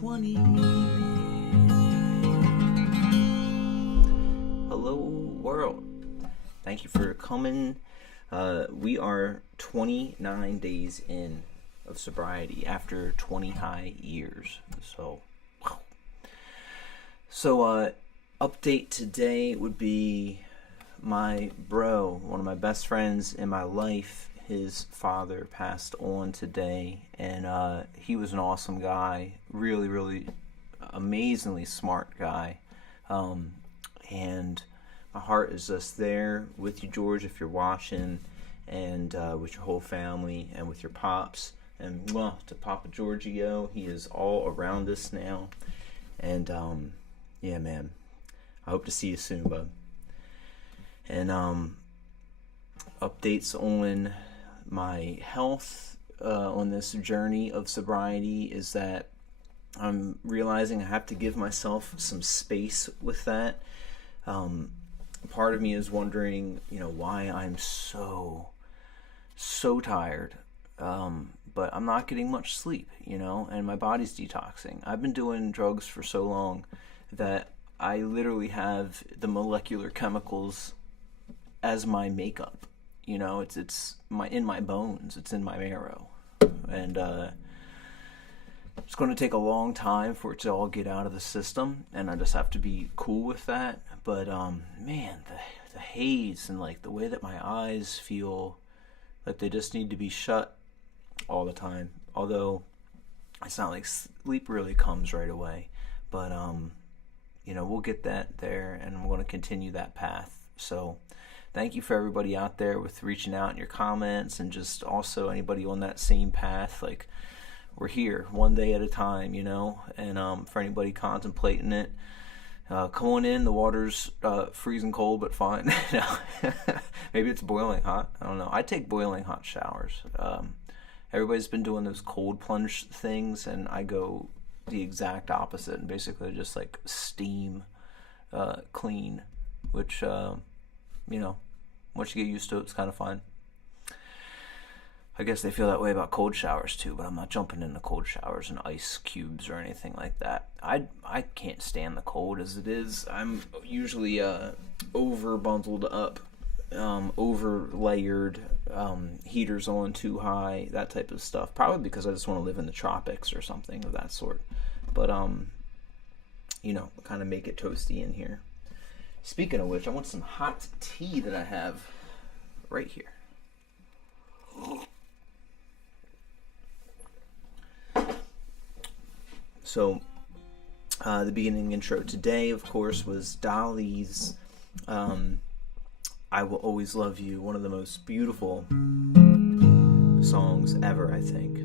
2020. Hello, world. Thank you for coming. We are 29 days in of sobriety after 20 high years. So, wow. So, update today would be my bro, one of my best friends in my life. His father passed on today, and he was an awesome guy, really amazingly smart guy, and my heart is just there with you, George, if you're watching, and with your whole family, and with your pops, and well, to Papa Georgio. He is all around us now, and yeah, man, I hope to see you soon, bud. And updates on my health on this journey of sobriety is that I'm realizing I have to give myself some space with that. Part of me is wondering, why I'm so tired, but I'm not getting much sleep, and my body's detoxing. I've been doing drugs for so long that I literally have the molecular chemicals as my makeup. It's in my bones, it's in my marrow, and it's going to take a long time for it to all get out of the system, and I just have to be cool with that. But man, the haze and like the way that my eyes feel like they just need to be shut all the time. Although it's not like sleep really comes right away, but we'll get that there, and I'm going to continue that path. So thank you for everybody out there with reaching out in your comments, and just also anybody on that same path. Like, we're here one day at a time, and for anybody contemplating it, come on in. The water's freezing cold, but fine. Maybe it's boiling hot. I don't know. I take boiling hot showers. Everybody's been doing those cold plunge things, and I go the exact opposite, and basically just like steam clean, which once you get used to it, it's kind of fun. I guess they feel that way about cold showers too, but I'm not jumping into cold showers and ice cubes or anything like that. I can't stand the cold as it is. I'm usually over bundled up, over layered, heaters on too high, that type of stuff. Probably because I just want to live in the tropics or something of that sort. But kind of make it toasty in here. Speaking of which, I want some hot tea that I have right here. So, the beginning intro today, of course, was Dolly's I Will Always Love You, one of the most beautiful songs ever, I think.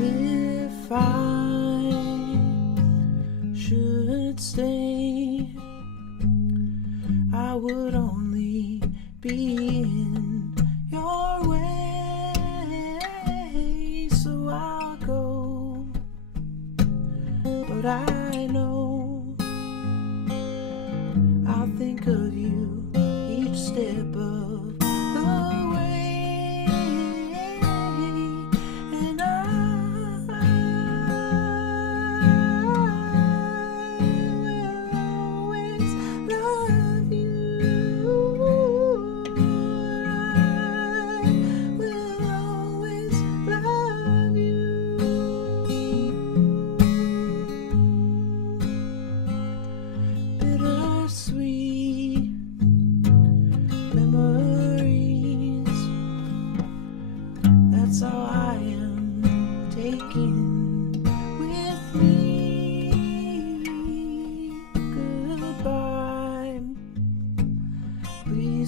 If I should stay, I would only be in your way, so I'll go, but I know I'll think of you each step of the way, and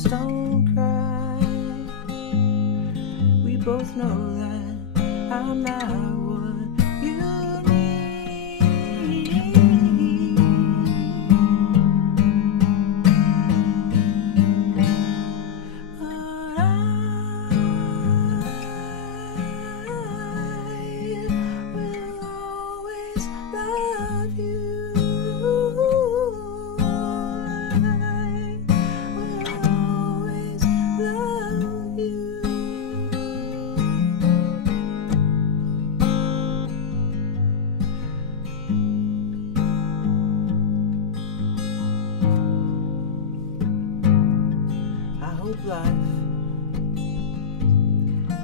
don't cry. We both know that I'm not what you need, but I will always love you. life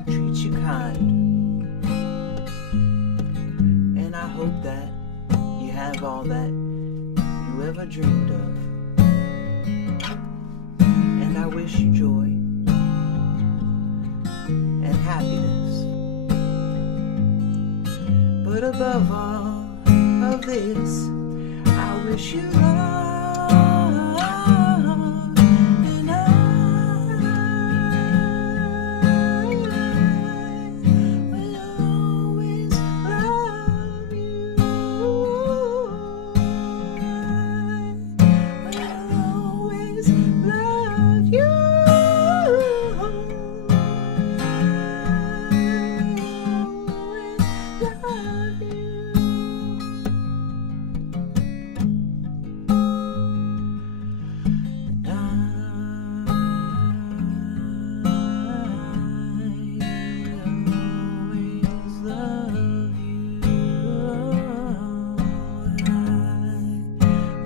treats you kind, and I hope that you have all that you ever dreamed of, and I wish you joy and happiness. But above all of this, I wish you love.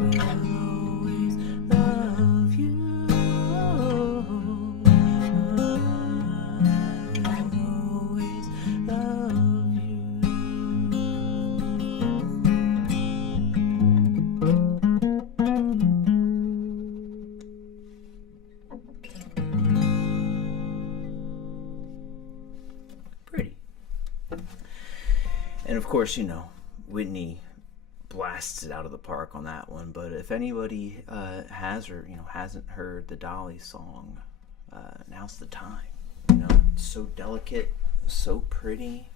And I will always love you. I will always love you. Pretty. And of course, you know, Whitney blasts it out of the park on that one. But if anybody has or hasn't heard the Dolly song, now's the time. You know, it's so delicate, so pretty,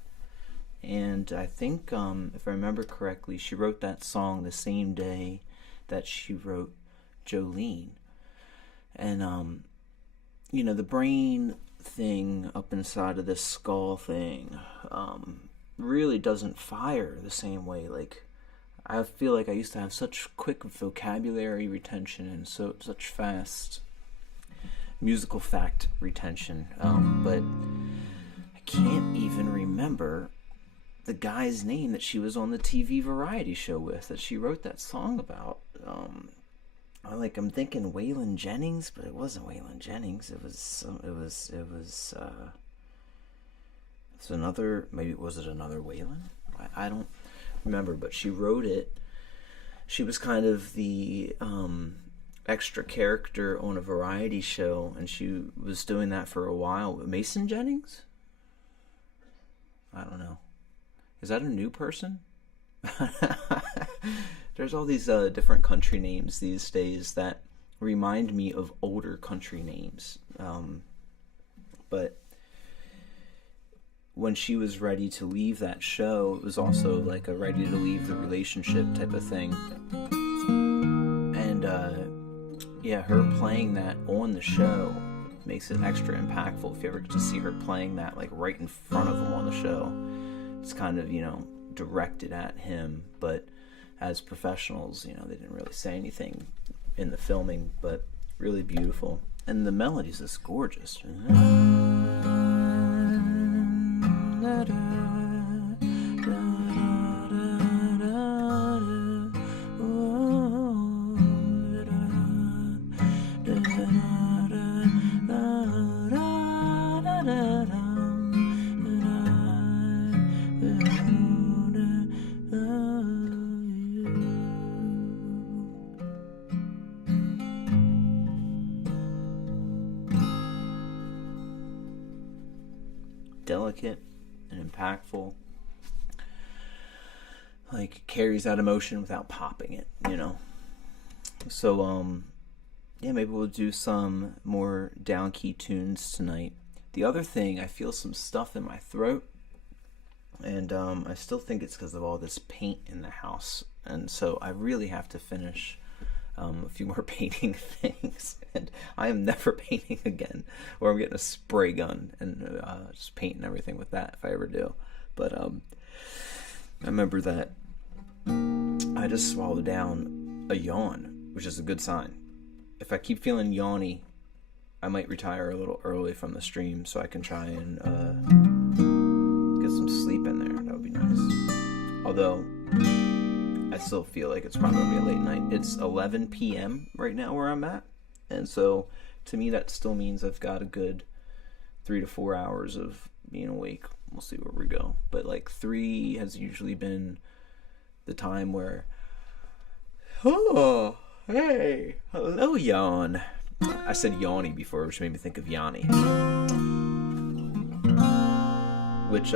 and I think if I remember correctly, she wrote that song the same day that she wrote Jolene. And you know, the brain thing up inside of this skull thing really doesn't fire the same way. Like, I feel like I used to have such quick vocabulary retention and such fast musical fact retention, but I can't even remember the guy's name that she was on the TV variety show with, that she wrote that song about. I'm thinking Waylon Jennings, but it wasn't Waylon Jennings. It was another, maybe was it another Waylon? I don't remember, but she wrote it. She was kind of the extra character on a variety show, and she was doing that for a while. Mason Jennings? I don't know. Is that a new person? There's all these different country names these days that remind me of older country names. But when she was ready to leave that show, it was also like a ready to leave the relationship type of thing. And yeah, her playing that on the show makes it extra impactful. If you ever get to see her playing that like right in front of him on the show, it's kind of, directed at him, but as professionals, they didn't really say anything in the filming, but really beautiful. And the melody's just gorgeous. Delicate and impactful, like carries that emotion without popping it, So yeah, maybe we'll do some more down key tunes tonight. The other thing, I feel some stuff in my throat, and I still think it's because of all this paint in the house, and so I really have to finish a few more painting things, and I am never painting again, or I'm getting a spray gun and just painting everything with that if I ever do. But I remember that I just swallowed down a yawn, which is a good sign. If I keep feeling yawny, I might retire a little early from the stream so I can try and get some sleep in there. That would be nice. Although I still feel like it's probably going to be a late night. It's 11 p.m. right now where I'm at. And so To me, that still means I've got a good 3 to 4 hours of being awake. We'll see where we go. But like 3 has usually been the time where, oh, hey, hello, yawn. I said yawny before, which made me think of Yanni. Which,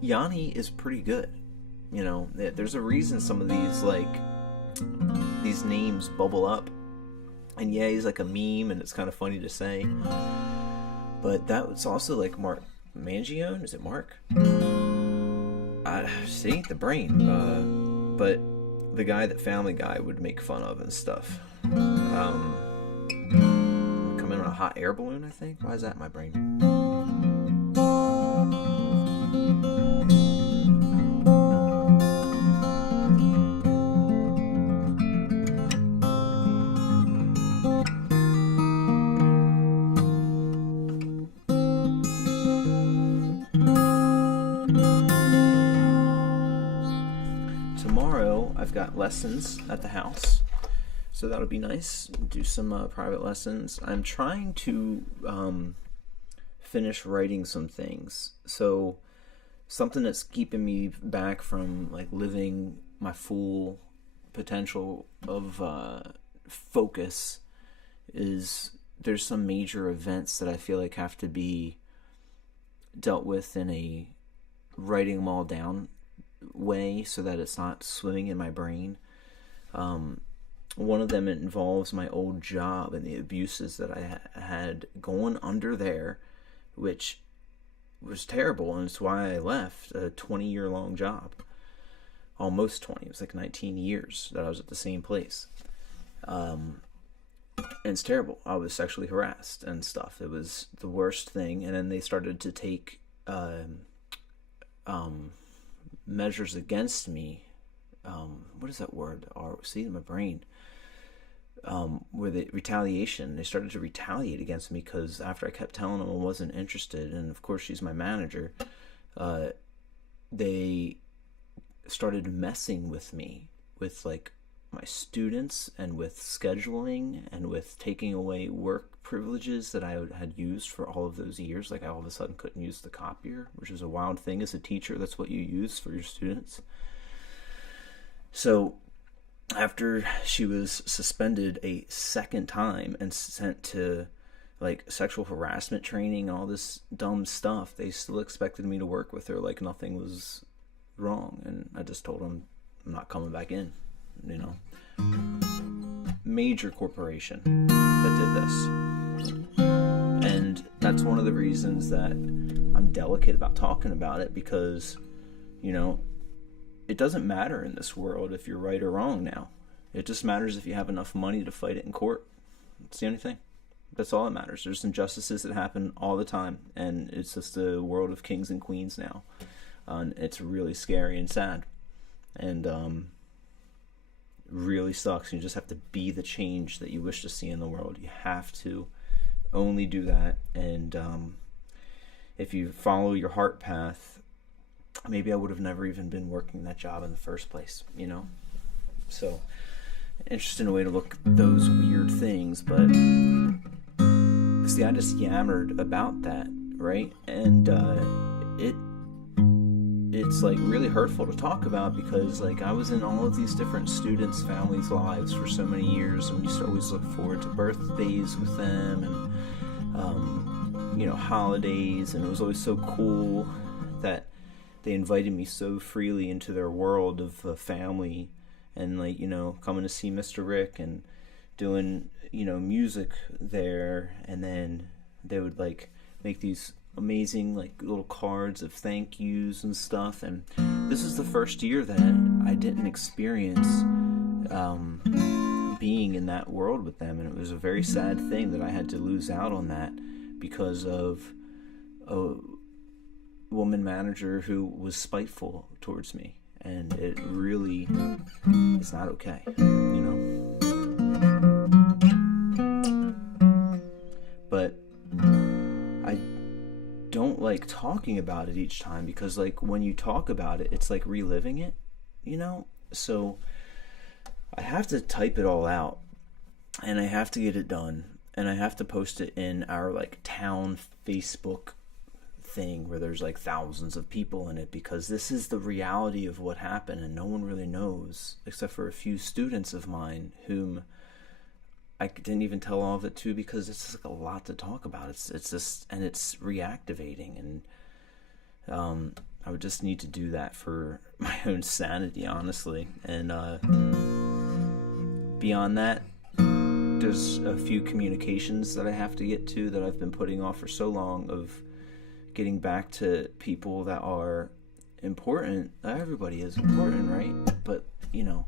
Yanni is pretty good. You know, there's a reason some of these, like, these names bubble up. And yeah, he's like a meme, and it's kind of funny to say. But that was also like Mark Mangione. Is it Mark? See, the brain. But the guy that Family Guy would make fun of and stuff. Come in on a hot air balloon, I think. Why is that in my brain? Tomorrow I've got lessons at the house, so that'll be nice. Do some private lessons. I'm trying to finish writing some things, so something that's keeping me back from like living my full potential of focus is there's some major events that I feel like have to be dealt with in a writing them all down way so that it's not swimming in my brain. One of them involves my old job and the abuses that I had going under there, which was terrible, and it's why I left a 20-year-long job. Almost 20. It was like 19 years that I was at the same place. And it's terrible. I was sexually harassed and stuff. It was the worst thing. And then they started to take measures against me. What is that word? See, in my brain. Where the retaliation, they started to retaliate against me because after I kept telling them I wasn't interested, and of course she's my manager, they started messing with me, with like my students, and with scheduling, and with taking away work privileges that I had used for all of those years. Like I all of a sudden couldn't use the copier, which is a wild thing as a teacher. That's what you use for your students. So after she was suspended a second time and sent to like sexual harassment training, all this dumb stuff, they still expected me to work with her like nothing was wrong. And I just told them I'm not coming back in, you know. Major corporation that did this. And that's one of the reasons that I'm delicate about talking about it, because, you know, it doesn't matter in this world if you're right or wrong now. It just matters if you have enough money to fight it in court. It's the only thing. That's all that matters. There's injustices that happen all the time, and it's just a world of kings and queens now. And it's really scary and sad. And really sucks. You just have to be the change that you wish to see in the world. You have to only do that. And if you follow your heart path, maybe I would have never even been working that job in the first place, you know? So, interesting way to look at those weird things, but see, I just yammered about that, right? And it's like really hurtful to talk about, because like I was in all of these different students' families' lives for so many years, and we used to always look forward to birthdays with them, and you know, holidays, and it was always so cool that they invited me so freely into their world of family, and like, you know, coming to see Mr. Rick and doing, you know, music there, and then they would like make these amazing like little cards of thank yous and stuff. And this is the first year that I didn't experience being in that world with them, and it was a very sad thing that I had to lose out on that because of a woman manager who was spiteful towards me, and it really is not okay, you know. But I don't like talking about it each time, because like when you talk about it, it's like reliving it, you know. So I have to type it all out, and I have to get it done, and I have to post it in our like town Facebook thing where there's like thousands of people in it, because this is the reality of what happened, and no one really knows except for a few students of mine whom I didn't even tell all of it to, because it's just like a lot to talk about. It's just, and it's reactivating, and I would just need to do that for my own sanity, honestly. And beyond that, there's a few communications that I have to get to that I've been putting off for so long, of getting back to people that are important. Everybody is important, right? But, you know,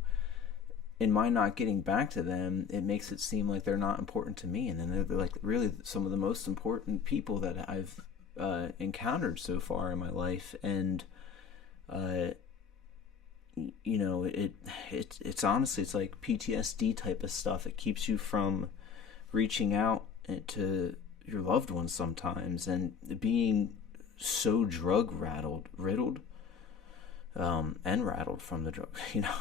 in my not getting back to them, it makes it seem like they're not important to me. And then they're like really some of the most important people that I've encountered so far in my life. And, you know, it's honestly, it's like PTSD type of stuff. It keeps you from reaching out to your loved ones sometimes, and being so riddled and rattled from the drug, you know,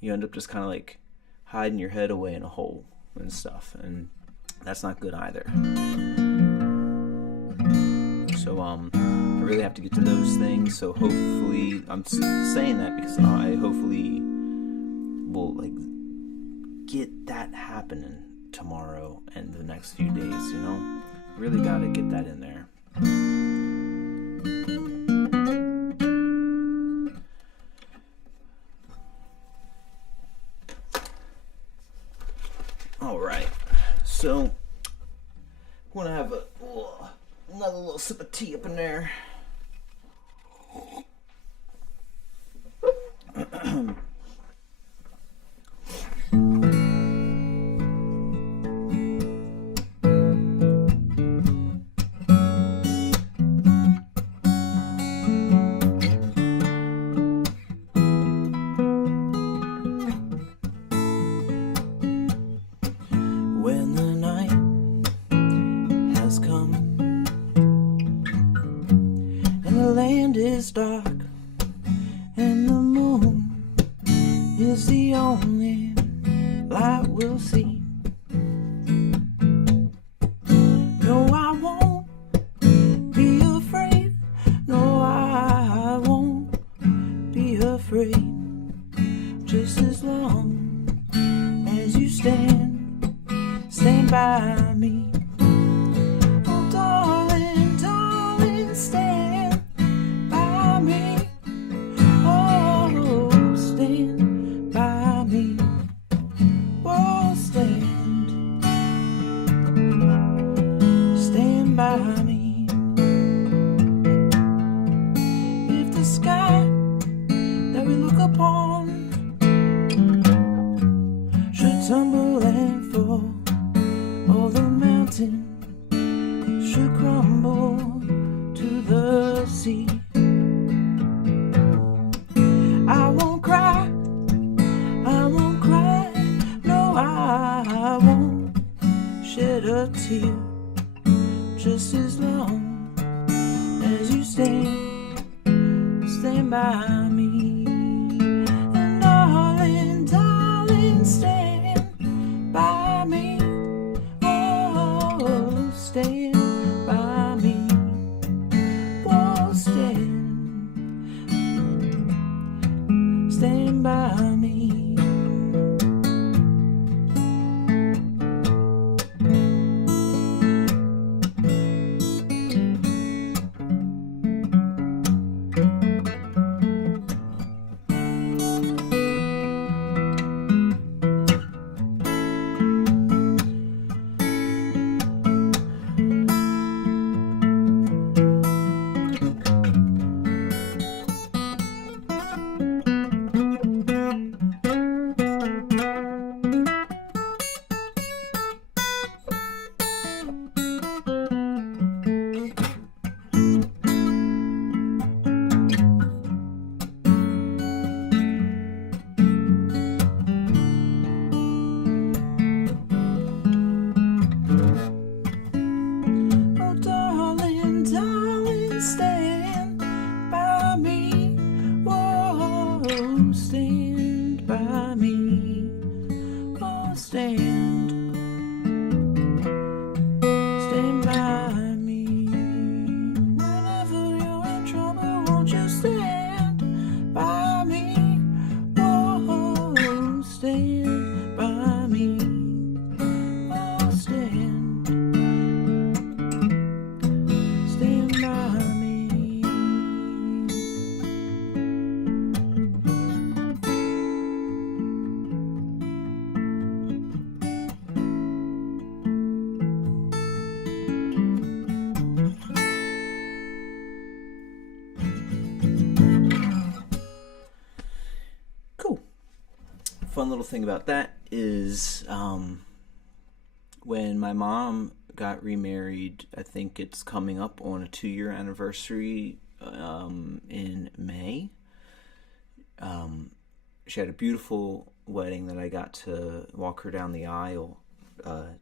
you end up just kind of like hiding your head away in a hole and stuff, and that's not good either. So I really have to get to those things. So hopefully, I'm saying that because I hopefully will like get that happening tomorrow and the next few days, you know? Really gotta get that in there. Alright, so I'm gonna have another little sip of tea up in there. When the night has come and the land is dark and the moon is the only light we'll see, no, I won't be afraid. No, I won't be afraid. Just as long as you stand by me. Oh, darling, darling, stand by me. Oh, stand by me. Oh, stand by me. If the sky that we look upon should tumble and fall, or the mountain should crumble to the sea, I won't cry, no, I won't shed a tear. Just as long as you stand by me. And darling, darling, stand by me. Oh, stand by me. Oh, stand by me. fun little thing about that is when my mom got remarried, I think it's coming up on a 2-year anniversary in May. She had a beautiful wedding that I got to walk her down the aisle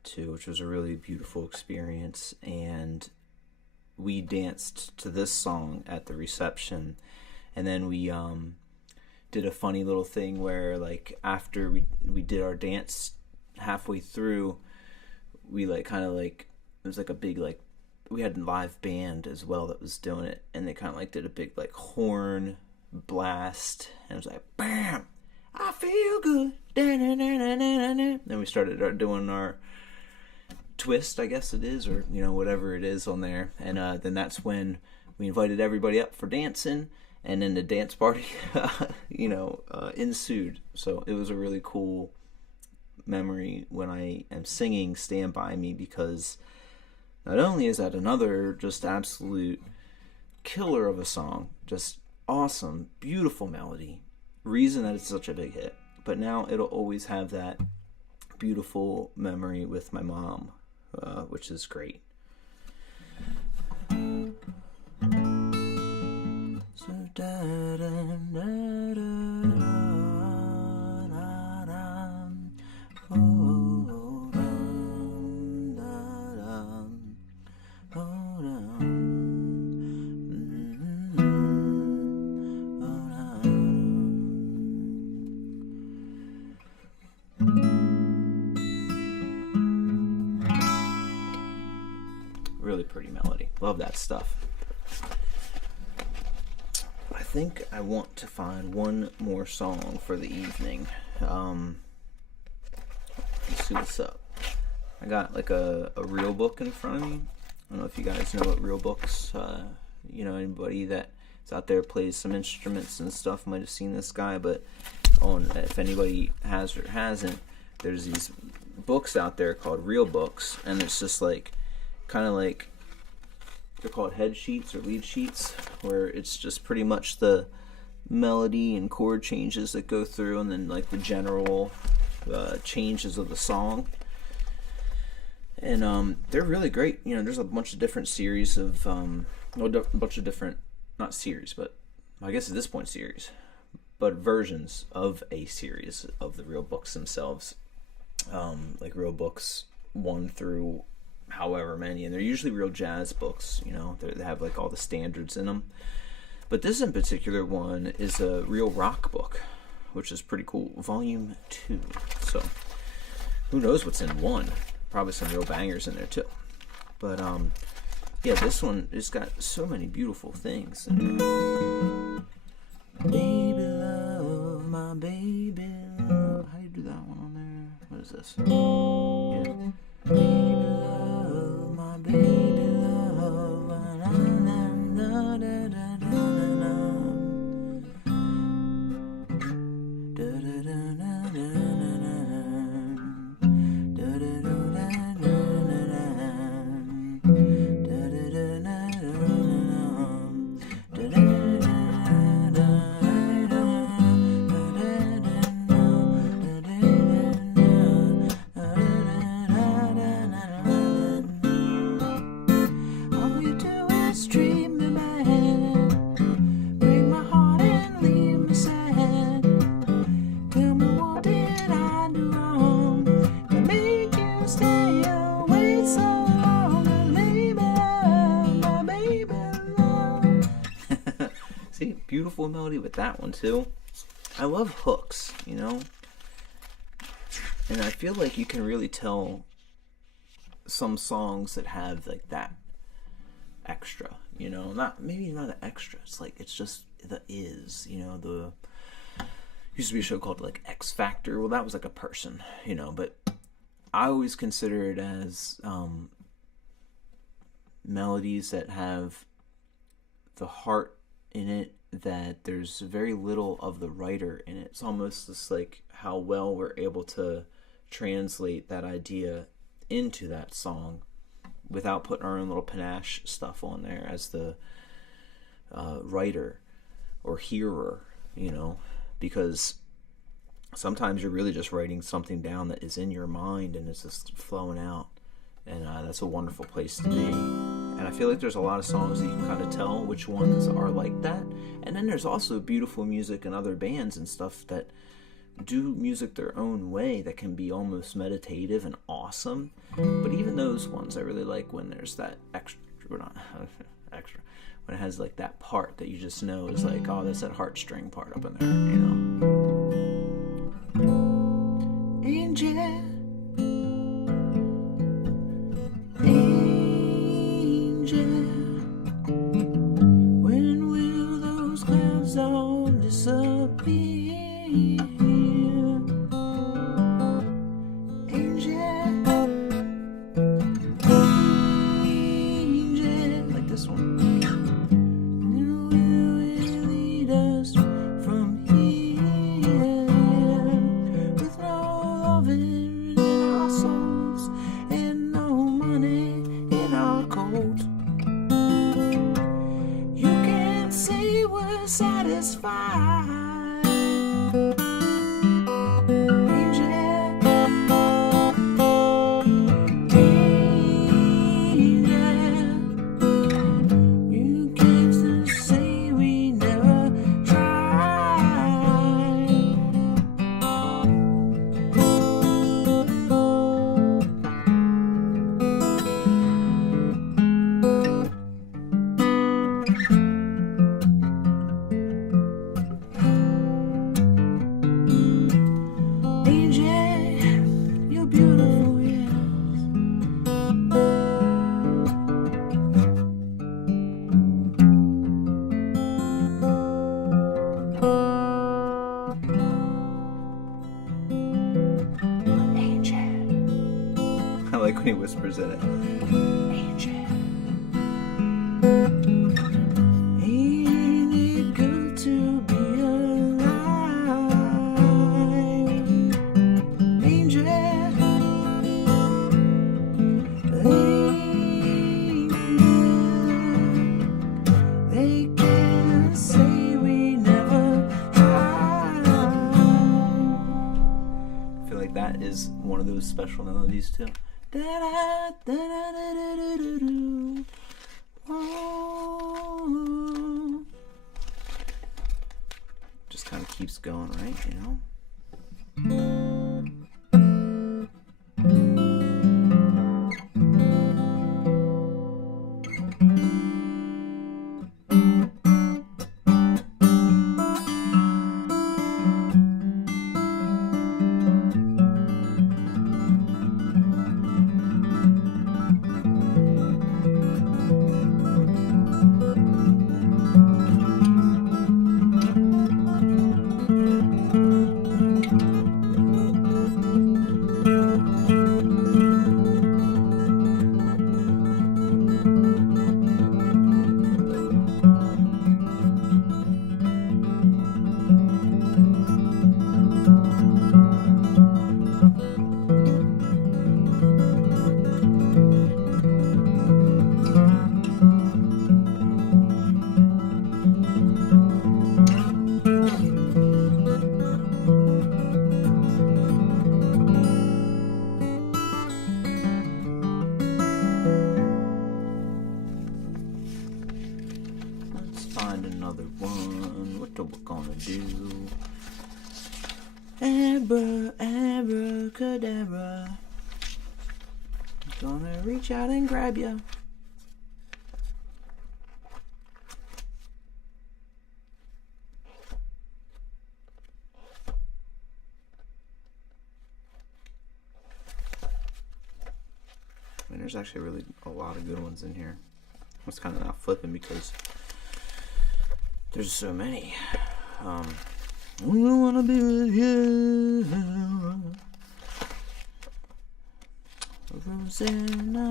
to, which was a really beautiful experience. And we danced to this song at the reception, and then we did a funny little thing where, like, after we did our dance, halfway through, we like kind of like, it was like a big, like, we had a live band as well that was doing it, and they kind of like did a big like horn blast, and it was like, bam, I feel good, then we started doing our twist, I guess it is, or whatever it is on there, and then that's when we invited everybody up for dancing, and then the dance party ensued. So it was a really cool memory when I am singing Stand By Me, because not only is that another just absolute killer of a song, just awesome, beautiful melody, reason that it's such a big hit, but now it'll always have that beautiful memory with my mom, which is great. So da da da da da da, oh, da da, oh, da, really pretty melody. Love that stuff. I think I want to find one more song for the evening. Let's see what's up. I got like a real book in front of me. I don't know if you guys know what real books, anybody that is out there plays some instruments and stuff might have seen this guy, but if anybody has or hasn't, there's these books out there called real books, and it's just like, kind of like, they're called head sheets or lead sheets, where it's just pretty much the melody and chord changes that go through, and then like the general changes of the song. And they're really great. There's a bunch of different series of a bunch of different, not series, but I guess at this point series, but versions of a series of the real books themselves, like real books 1 through however many, and they're usually real jazz books. They have like all the standards in them, but this in particular one is a real rock book, which is pretty cool. Volume 2. So who knows what's in 1? Probably some real bangers in there too. But yeah, this one has got so many beautiful things in there. Baby love, my baby love. How do you do that one on there? What is this? Yeah. Baby love, my baby love, na na na na na na na, da da da na na na da da da na na na, da da da na na da da da beautiful melody with that one too. I love hooks, and I feel like you can really tell some songs that have like that extra, not an extra. It's like, it's just the the used to be a show called like X Factor. Well, that was like a person, but I always consider it as melodies that have the heart in it, that there's very little of the writer in it. It's almost just like how well we're able to translate that idea into that song without putting our own little panache stuff on there as the writer or hearer, because sometimes you're really just writing something down that is in your mind and it's just flowing out. And that's a wonderful place to be. And I feel like there's a lot of songs that you can kind of tell which ones are like that. And then there's also beautiful music and other bands and stuff that do music their own way that can be almost meditative and awesome. But even those ones I really like when there's that extra, not extra, when it has like that part that you just know is like, oh, that's that heartstring part up in there, you know. Angel. When will those clouds all disappear? Angel, like this one. And will it lead us from here with no loving in our souls and no money in our coat? You can say we're satisfied. When he whispers in it. Angel. Ain't it good to be alive? Angel. They can't say we never tried. I feel like that is one of those special melodies too. Just kind of keeps going, right? You know? Abracadabra, gonna reach out and grab you. I mean, there's actually really a lot of good ones in here. I was kind of not flipping because there's so many. I wanna be with you, Rosanna.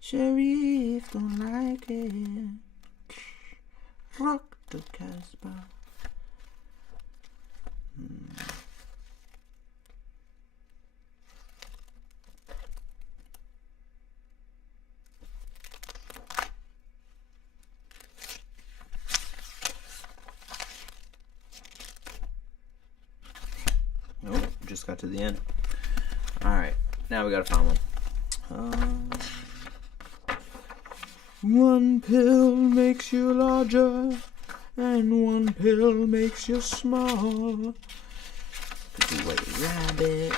Sheriff don't like it. Rock the Casbah. just got to the end. Alright, now we gotta find one. One pill makes you larger, and one pill makes you small. Could be White Rabbit,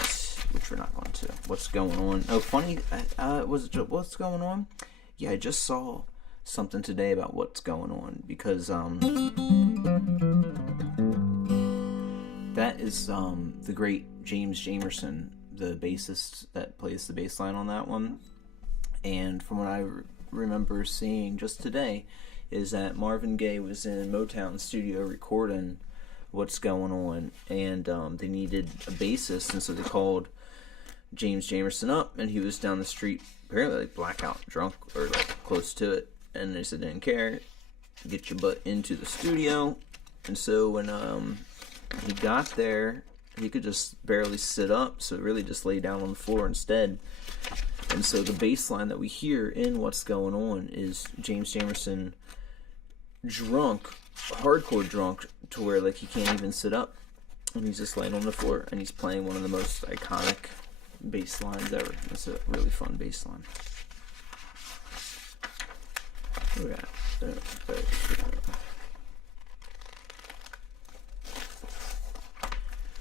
which we're not going to. What's going on? Oh, funny. What's going on? Yeah, I just saw something today about what's going on, because that is the great James Jamerson, the bassist that plays the bass line on that one. And from what I remember seeing just today, is that Marvin Gaye was in Motown studio recording What's Going On, and they needed a bassist, and so they called James Jamerson up, and he was down the street, apparently like blackout drunk, or like close to it, and they said, didn't care, get your butt into the studio. And so when he got there, he could just barely sit up, so really just lay down on the floor instead. And so the bass line that we hear in What's Going On is James Jamerson drunk, hardcore drunk, to where like he can't even sit up, and he's just laying on the floor, and he's playing one of the most iconic bass lines ever. It's a really fun bass line. Look at that.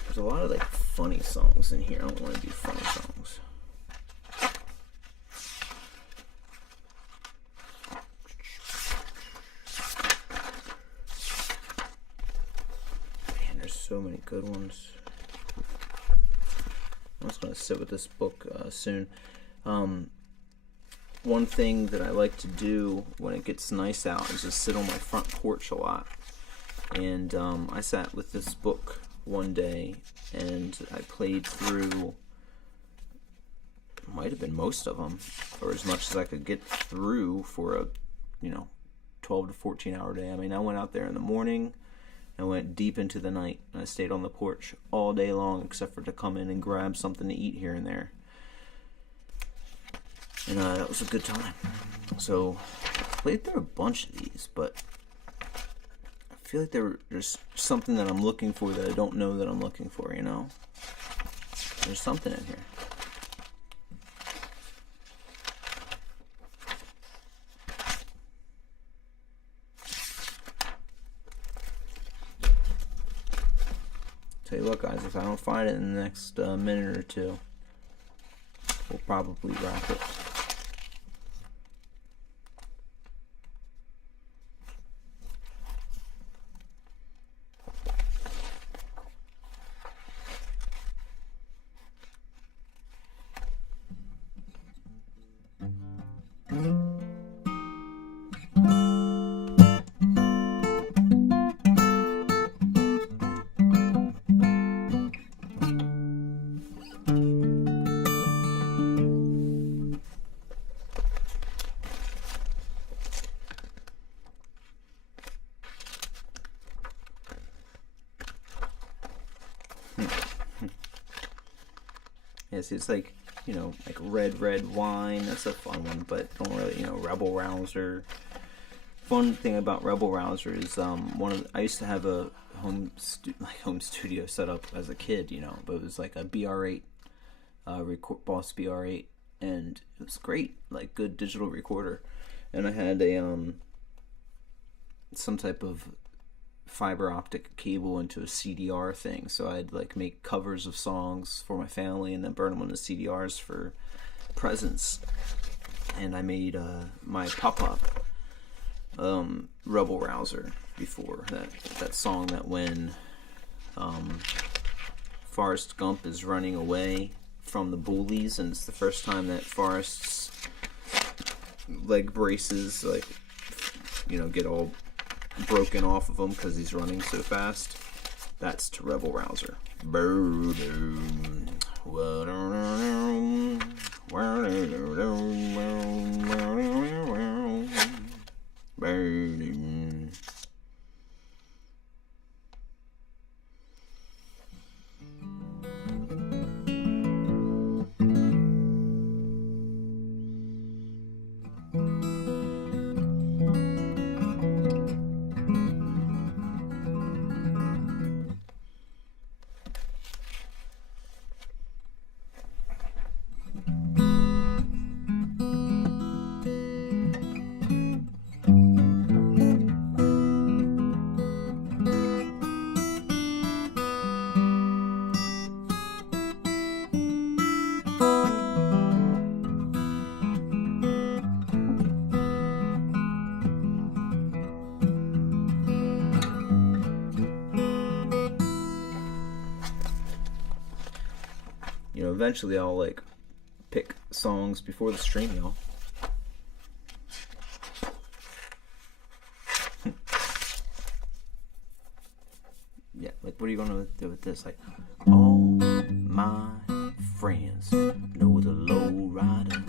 There's a lot of like funny songs in here. I don't want to do funny songs. Man, there's so many good ones. I'm just going to sit with this book soon. One thing that I like to do when it gets nice out is just sit on my front porch a lot. And I sat with this book one day, and I played through, might have been most of them, or as much as I could get through for a 12 to 14 hour day. I mean, I went out there in the morning, I went deep into the night, and I stayed on the porch all day long, except for to come in and grab something to eat here and there. And that was a good time. So I played through a bunch of these, but I feel like there's something that I'm looking for that I don't know that I'm looking for, There's something in here. Tell you what, guys, if I don't find it in the next minute or two, we'll probably wrap it. Yes, it's like, like red wine. That's a fun one, but don't really, Rebel Rouser. Fun thing about Rebel Rouser is I used to have a home studio set up as a kid, but it was like a BR8, Boss BR8, and it was great, like good digital recorder. And I had a some type of fiber optic cable into a CDR thing, so I'd like make covers of songs for my family and then burn them on the CDRs for presents. And I made my pop-up Rebel Rouser before that song that when Forrest Gump is running away from the bullies, and it's the first time that Forrest's leg braces get all broken off of him because he's running so fast. That's to Rebel Rouser. eventually I'll like pick songs before the stream, y'all. Yeah, like what are you gonna do with this? Like, all my friends know the low rider.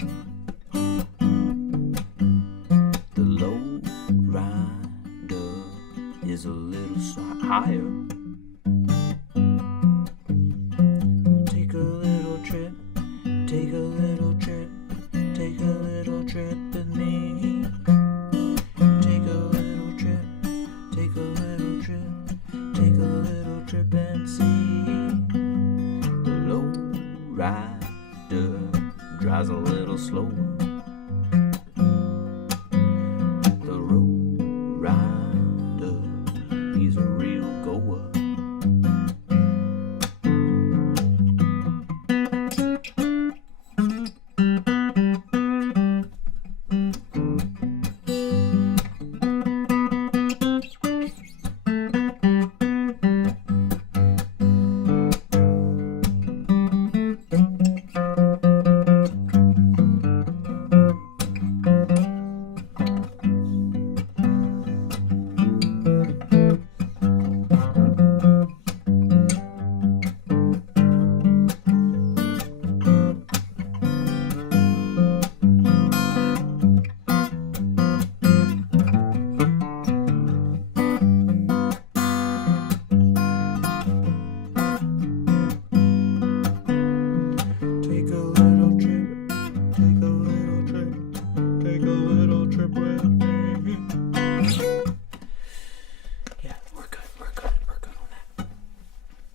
The low rider is a little higher. Take a little trip, take a little trip, take a little trip with me. Take a little trip, take a little trip, take a little trip and see. The low rider drives a little slower. The road rider, he's a real goer.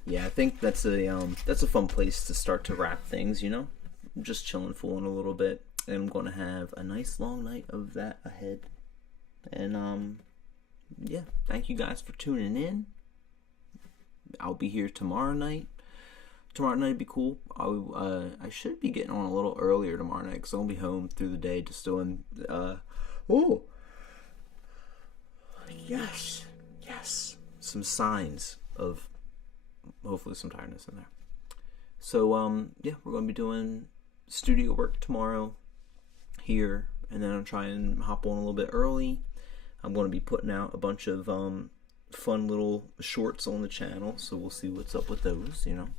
Yeah, I think that's a fun place to start to wrap things, you know? I'm just chilling, fooling a little bit, and I'm going to have a nice long night of that ahead. And yeah, thank you guys for tuning in. I'll be here tomorrow night. Tomorrow night would be cool. I should be getting on a little earlier tomorrow night because I'll be home through the day just doing yes, some signs of hopefully some tiredness in there. So yeah, we're going to be doing studio work tomorrow here, and then I'll try and hop on a little bit early. I'm going to be putting out a bunch of fun little shorts on the channel, so we'll see what's up with those, you know.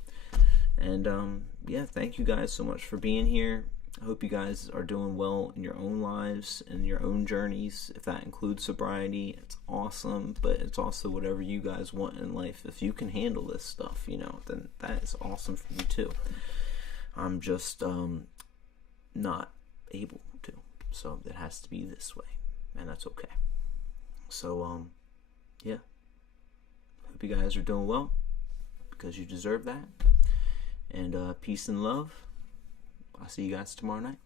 And yeah, thank you guys so much for being here. I hope you guys are doing well in your own lives and your own journeys. If that includes sobriety, it's awesome, but it's also whatever you guys want in life. If you can handle this stuff, you know, then that is awesome for you too. I'm just not able to, so it has to be this way, and that's okay. So yeah, hope you guys are doing well, because you deserve that. And peace and love. I'll see you guys tomorrow night.